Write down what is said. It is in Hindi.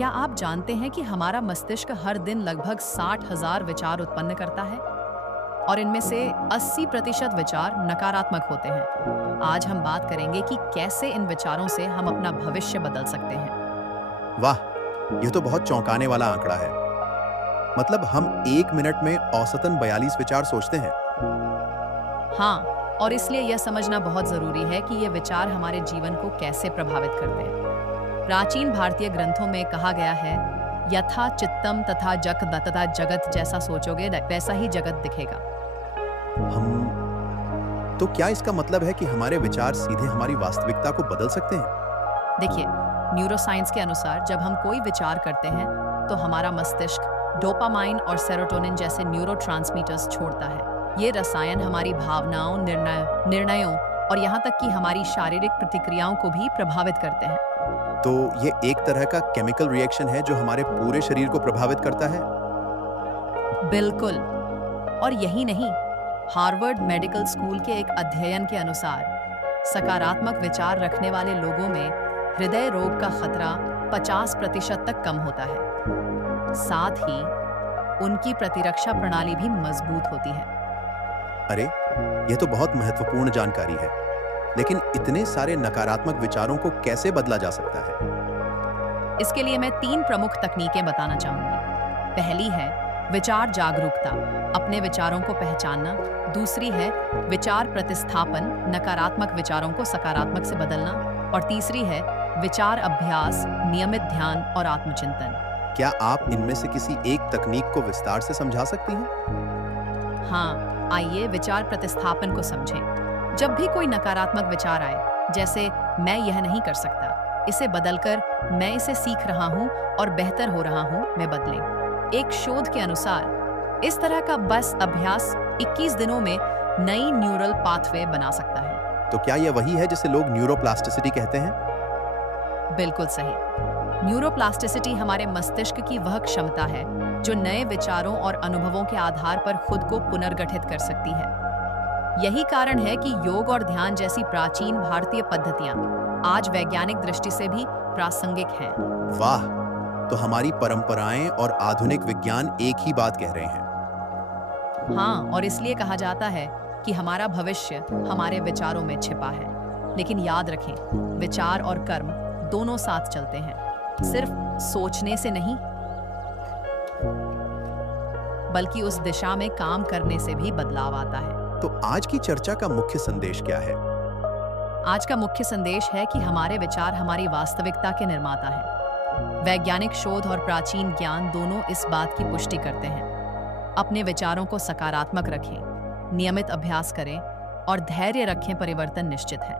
क्या आप जानते हैं कि हमारा मस्तिष्क हर दिन लगभग 60,000 विचार उत्पन्न करता है और इनमें से 80% विचार नकारात्मक होते हैं। आज हम बात करेंगे कि कैसे इन विचारों से हम अपना भविष्य बदल सकते हैं। वाह, यह तो बहुत चौंकाने वाला आंकड़ा है। मतलब हम 1 मिनट में औसतन 42 विचार सोचते हैं। हाँ, और इसलिए यह समझना बहुत जरूरी है कि ये विचार हमारे जीवन को कैसे प्रभावित करते हैं। प्राचीन भारतीय ग्रंथों में कहा गया है, यथा चित्तम तथा जक तथा जगत, जैसा सोचोगे वैसा ही जगत दिखेगा। हम तो क्या इसका मतलब है कि हमारे विचार सीधे हमारी वास्तविकता को बदल सकते हैं? देखिए, न्यूरोसाइंस के अनुसार जब हम कोई विचार करते हैं तो हमारा मस्तिष्क डोपामाइन और सेरोटोनिन जैसे न्यूरोट्रांसमीटर्स छोड़ता है। ये रसायन हमारी भावनाओं, निर्णयों और यहाँ तक कि हमारी शारीरिक प्रतिक्रियाओं को भी प्रभावित करते हैं। तो ये एक तरह का केमिकल रिएक्शन है जो हमारे पूरे शरीर को प्रभावित करता है। बिल्कुल। और यही नहीं, हार्वर्ड मेडिकल स्कूल के एक अध्ययन के अनुसार सकारात्मक विचार रखने वाले लोगों में हृदय रोग का खतरा 50% तक कम होता है। साथ ही उनकी प्रतिरक्षा प्रणाली भी मजबूत होती है। अरे, यह तो बहुत महत्वपूर्ण जानकारी है। लेकिन इतने सारे नकारात्मक विचारों को कैसे बदला जा सकता है? इसके लिए मैं 3 प्रमुख तकनीकें बताना चाहूंगी। पहली है विचार जागरूकता, अपने विचारों को पहचानना। दूसरी है विचार प्रतिस्थापन, नकारात्मक विचारों को सकारात्मक से बदलना। और तीसरी है विचार अभ्यास, नियमित ध्यान और आत्मचिंतन। क्या आप इनमें से किसी एक तकनीक को विस्तार से समझा सकती हैं? हाँ, आइए विचार प्रतिस्थापन को समझें। जब भी कोई नकारात्मक विचार आए, जैसे मैं यह नहीं कर सकता, इसे बदलकर मैं इसे सीख रहा हूँ और बेहतर हो रहा हूँ में बदलें। एक शोध के अनुसार इस तरह का बस अभ्यास 21 दिनों में नई न्यूरल पाथवे बना सकता है। तो क्या यह वही है जिसे लोग न्यूरोप्लास्टिसिटी कहते हैं? बिल्कुल सही। न्यूरोप्लास्टिसिटी हमारे मस्तिष्क की वह क्षमता है जो नए विचारों और अनुभवों के आधार पर खुद को पुनर्गठित कर सकती है। यही कारण है कि योग और ध्यान जैसी प्राचीन भारतीय पद्धतियां आज वैज्ञानिक दृष्टि से भी प्रासंगिक हैं। वाह, तो हमारी परंपराएं और आधुनिक विज्ञान एक ही बात कह रहे हैं। हाँ, और इसलिए कहा जाता है कि हमारा भविष्य हमारे विचारों में छिपा है। लेकिन याद रखें, विचार और कर्म दोनों साथ चलते हैं। सिर्फ सोचने से नहीं, बल्कि उस दिशा में काम करने से भी बदलाव आता है। तो आज की चर्चा का मुख्य संदेश क्या है? आज का मुख्य संदेश है कि हमारे विचार हमारी वास्तविकता के निर्माता हैं। वैज्ञानिक शोध और प्राचीन ज्ञान दोनों इस बात की पुष्टि करते हैं। अपने विचारों को सकारात्मक रखें, नियमित अभ्यास करें और धैर्य रखें, परिवर्तन निश्चित है।